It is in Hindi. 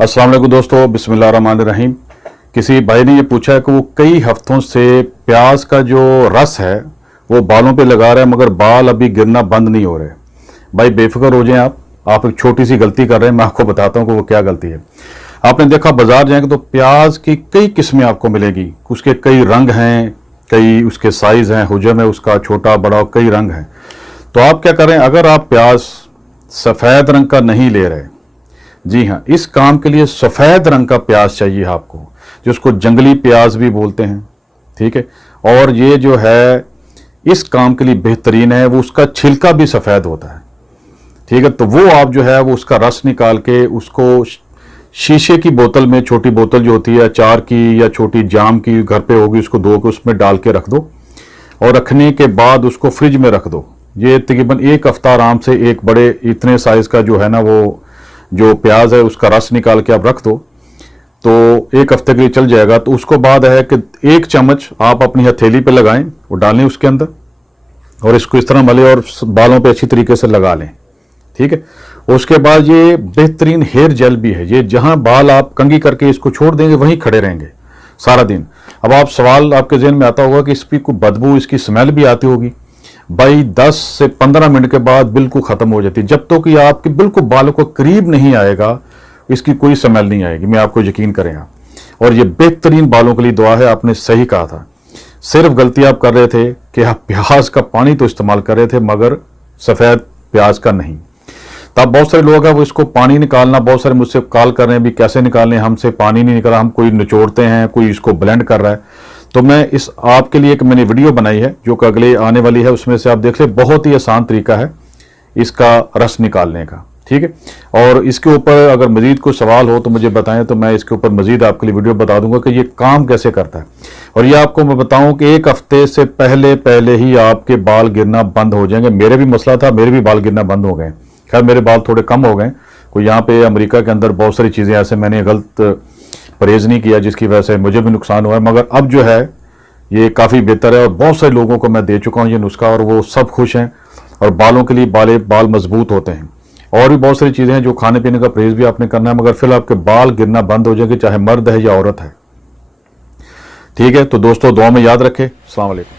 अस्सलाम वालेकुम दोस्तों, बिस्मिल्लाहिर्रहमानिर्रहीम। किसी भाई ने ये पूछा है कि वो कई हफ्तों से प्याज का जो रस है वो बालों पे लगा रहा है मगर बाल अभी गिरना बंद नहीं हो रहे। भाई बेफिक्र हो जाएं, आप एक छोटी सी गलती कर रहे हैं। मैं आपको बताता हूँ कि वो क्या गलती है। आपने देखा बाजार जाएंगे तो प्याज की कई किस्में आपको मिलेगी, उसके कई रंग हैं, कई उसके साइज हैं, हुजम है उसका छोटा बड़ा, कई रंग हैं। तो आप क्या करें, अगर आप प्याज सफ़ेद रंग का नहीं ले रहे, जी हाँ, इस काम के लिए सफ़ेद रंग का प्याज चाहिए आपको, जिसको जंगली प्याज भी बोलते हैं, ठीक है। और ये जो है इस काम के लिए बेहतरीन है, वो उसका छिलका भी सफ़ेद होता है, ठीक है। तो वो आप जो है वो उसका रस निकाल के उसको शीशे की बोतल में, छोटी बोतल जो होती है अचार की या छोटी जाम की घर पे होगी, उसको धो के उसमें डाल के रख दो और रखने के बाद उसको फ्रिज में रख दो। ये तकरीबन एक हफ्ता आराम से एक बड़े इतने साइज का जो है ना वो जो प्याज है उसका रस निकाल के आप रख दो तो एक हफ्ते के लिए चल जाएगा। तो उसको बाद है कि 1 चम्मच आप अपनी हथेली पे लगाएं, वो डालें उसके अंदर और इसको इस तरह मलें और बालों पे अच्छी तरीके से लगा लें, ठीक है। उसके बाद ये बेहतरीन हेयर जेल भी है, ये जहां बाल आप कंघी करके इसको छोड़ देंगे वहीं खड़े रहेंगे सारा दिन। अब आप सवाल आपके जहन में आता होगा कि इसकी कोई बदबू, इसकी स्मेल भी आती होगी। भाई 10 से 15 मिनट के बाद बिल्कुल ख़त्म हो जाती है। जब तक कि आपके बिल्कुल बालों को करीब नहीं आएगा इसकी कोई स्मेल नहीं आएगी, मैं आपको यकीन करें आप। और ये बेहतरीन बालों के लिए दुआ है। आपने सही कहा था, सिर्फ गलती आप कर रहे थे कि आप प्याज का पानी तो इस्तेमाल कर रहे थे मगर सफ़ेद प्याज का नहीं। तब बहुत सारे लोग हैं वो इसको पानी निकालना, बहुत सारे मुझसे कॉल कर रहे हैं भी कैसे निकालें, हमसे पानी नहीं निकला, हम कोई निचोड़ते हैं, कोई इसको ब्लेंड कर रहा है। तो मैं इस आपके लिए एक मैंने वीडियो बनाई है जो कि अगले आने वाली है, उसमें से आप देख ले, बहुत ही आसान तरीका है इसका रस निकालने का, ठीक है। और इसके ऊपर अगर मजीद कोई सवाल हो तो मुझे बताएं, तो मैं इसके ऊपर मजीद आपके लिए वीडियो बता दूंगा कि ये काम कैसे करता है। और ये आपको मैं बताऊं कि एक हफ्ते से पहले पहले ही आपके बाल गिरना बंद हो जाएंगे। मेरे भी मसला था, मेरे भी बाल गिरना बंद हो गए। खैर मेरे बाल थोड़े कम हो गए, कोई यहाँ पे अमेरिका के अंदर बहुत सारी चीज़ें ऐसे मैंने गलत परहेज नहीं किया जिसकी वजह से मुझे भी नुकसान हुआ है। मगर अब जो है ये काफ़ी बेहतर है और बहुत सारे लोगों को मैं दे चुका हूँ ये नुस्खा और वो सब खुश हैं और बालों के लिए बाल मजबूत होते हैं। और भी बहुत सारी चीज़ें हैं जो खाने पीने का परहेज भी आपने करना है, मगर फिर आपके बाल गिरना बंद हो जाएंगे, चाहे मर्द है या औरत है, ठीक है। तो दोस्तों दुआ में याद रखें। अस्सलाम वालेकुम।